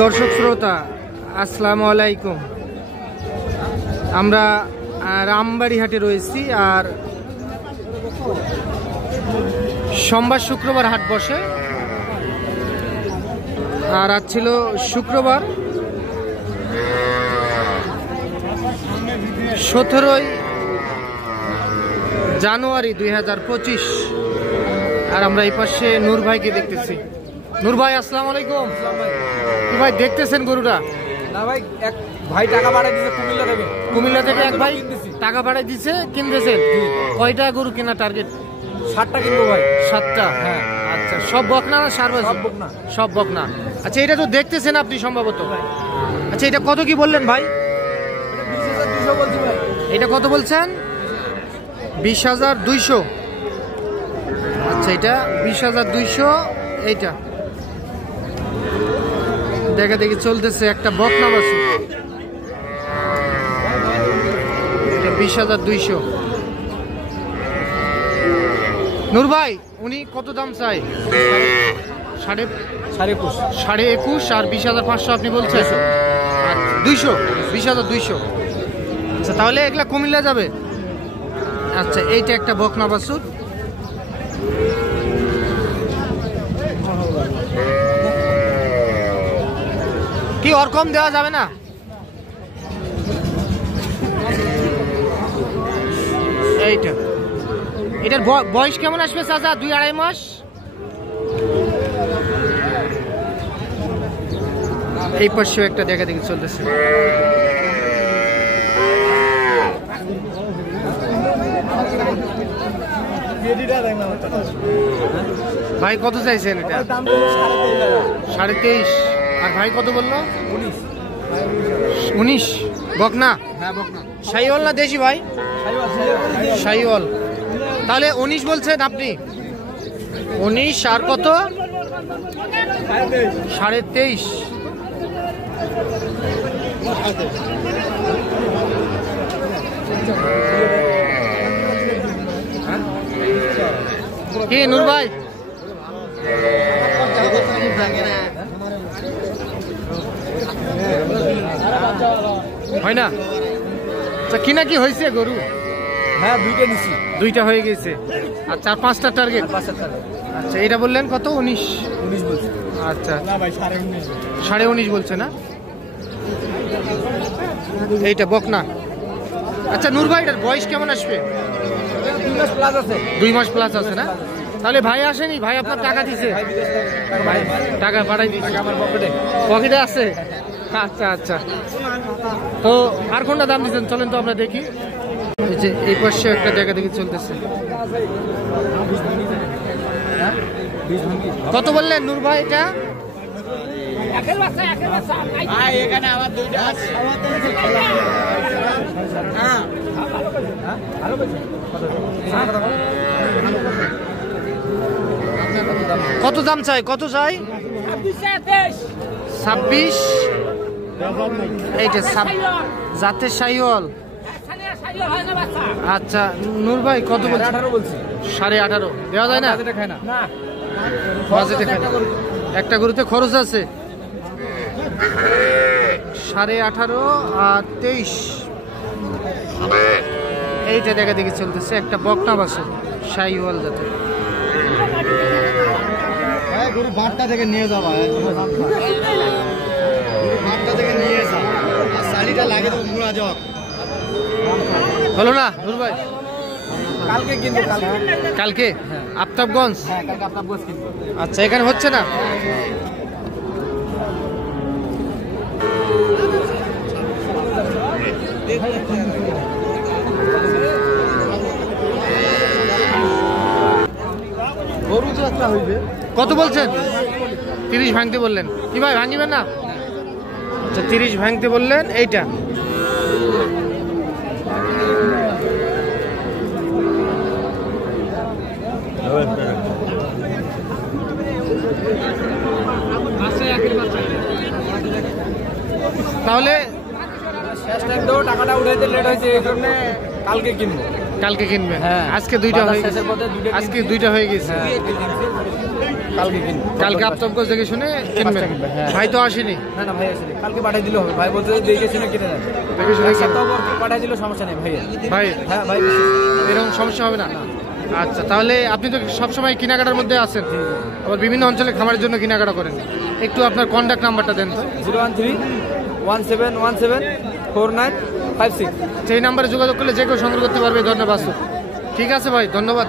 দর্শক শ্রোতা আসসালামু আলাইকুম। আমরা রামবাড়ি হাটে রয়েছি, আর সোমবার শুক্রবার হাট বসে, আর আজ ছিল শুক্রবার 17 জানুয়ারি 2025। আর আমরা এই পাশে নূর ভাইকে দেখতেছি। নূর ভাই আসসালামু আলাইকুম। কি ভাই দেখতেছেন গরুটা? না ভাই, এক ভাই টাকা বাড়াই দিয়েছে কুমিল্লা থেকে এক ভাই টাকা বাড়াই দিয়েছে, কিনতেছেন। কয়টা গরু কেনা টার্গেট? 7টা কিনবো ভাই। 7টা? হ্যাঁ। আচ্ছা, সব বকনা না সারবাজি? সব বকনা। সব বকনা। আচ্ছা, এটা তো দেখতেছেন আপনি সম্ভবত। আচ্ছা, এটা কত কি বললেন ভাই? 20,200 বলছি ভাই। এটা কত বলছেন? 20,200। আচ্ছা, এটা 20,200। এইটা দেখা দেখি চলতেছে, একটা বকনা বাছুর। এটা 20,200। নূর ভাই, উনি কত দাম চাই? 21,500 আর 20,500 আপনি বলছেন? 200, 20,200। আচ্ছা, তাহলে এগুলা কুমিল্লা যাবে। আচ্ছা, এইটা একটা বকনা বাছুর। কি ওর কম দেওয়া যাবে না? এইটা, এটার বয়স কেমন আসবে চাচা? 2-2.5 মাস। এই পাশেও একটা দেখা দেখি চলতেছে। ভাই কত চাইছেন এটা? 23.5। আর ভাই কত বললো? 19। বকনা? হ্যাঁ, বকনা। শাহিওয়াল না দেশি ভাই? শাহিওয়াল। তাহলে 19 বলছেন আপনি? 19 আর কত? 23.5। কি নূর ভাই? হয় না? আচ্ছা, কিনা কি হয়েছে গরু? হ্যাঁ, 2টা নিছি। 2টা হয়ে গেছে। আর 4-5টা টার্গেট। আচ্ছা, এটা বললেন কত? 19 বলছি। আচ্ছা, না ভাই, 19.5। 19.5 বলছে না? এইটা বকনা। আচ্ছা নূর ভাই, এটার বয়স কেমন আসবে? 2 মাস প্লাস আছে। 2 মাস প্লাস আছে না? তাহলে ভাই আসেনি? ভাই আপনার টাকা দিছে? ভাই টাকা পাঠাই দিচ্ছে আমার পকেটে আছে। আচ্ছা আচ্ছা, তো আর কোনটা দাম দিচ্ছেন? চলেন তো আমরা দেখি। এই যে এই পাশে একটা জায়গা দেখি চলতেছে। কত বললেন নূর ভাই এটা? এখানে আমার 2টা আছে। কত দাম চাই? কত চাই? 26। এইটা জাতের শাহিওয়াল। আচ্ছা নূর ভাই কত বলছেন? 18 বলছি। 18.5 দেওয়া যায় না? বাজেটে খায় না। বাজেটে খায় না। একটা গরুতে খরচ আছে। 18.5 আর 23। এইটা দেখা দেখি চলতেছে, একটা বকনা বাছুর শাহিওয়াল জাতের। গরু বাটটা থেকে নিয়ে যাওয়া, বাটটা থেকে নিয়ে আসা, আর শাড়িটা লাগে তো মুড়া যাওয়া। হলো না নূর ভাই? কালকে কিনবো। কালকে আফতাবগঞ্জ? হ্যাঁ, কালকে আফতাবগঞ্জ কিনবো। আচ্ছা, এখানে হচ্ছে না? গরু যাত্রা হইবে। কত বলছেন? 30 ভাঙতে বললেন। কি ভাই ভাঙিবেন না? আচ্ছা, 30 ভাঙতে বললেন। এইটা তাহলে টাকাটা উঠাইতে লেট হয়েছে, এই জন্য কালকে কিনবো। কালকে কিনবেন? হ্যাঁ, আজকে 2টা হয়ে গেছে। আজকে 2টা হয়ে গেছে। কালকে কিনবো। কালকে আপতবগঞ্জ দেখে শুনে কিনবেন। কিনবে, হ্যাঁ। ভাই তো আসেনি। না না ভাই আসেনি, কালকে পাঠিয়ে দিলে হবে। ভাই বলছে যে দেখে শুনে কিনে নেন। দেখে শুনে এক সপ্তাহ পর পাঠিয়ে দিলেও সমস্যা নেই ভাই। ভাই হ্যাঁ ভাই, এরকম সমস্যা হবে না? আচ্ছা, তাহলে আপনি তো সবসময় কেনাকাটার মধ্যে আছেন, আবার বিভিন্ন অঞ্চলে খামারের জন্য কেনাকাটা করেন। একটু আপনার কন্ট্যাক্ট নাম্বারটা দেন তো। 013-1717-4956। সেই নাম্বারে যোগাযোগ করলে যে কেউ সংগ্রহ করতে পারবে। ধন্যবাদ। ঠিক আছে ভাই, ধন্যবাদ।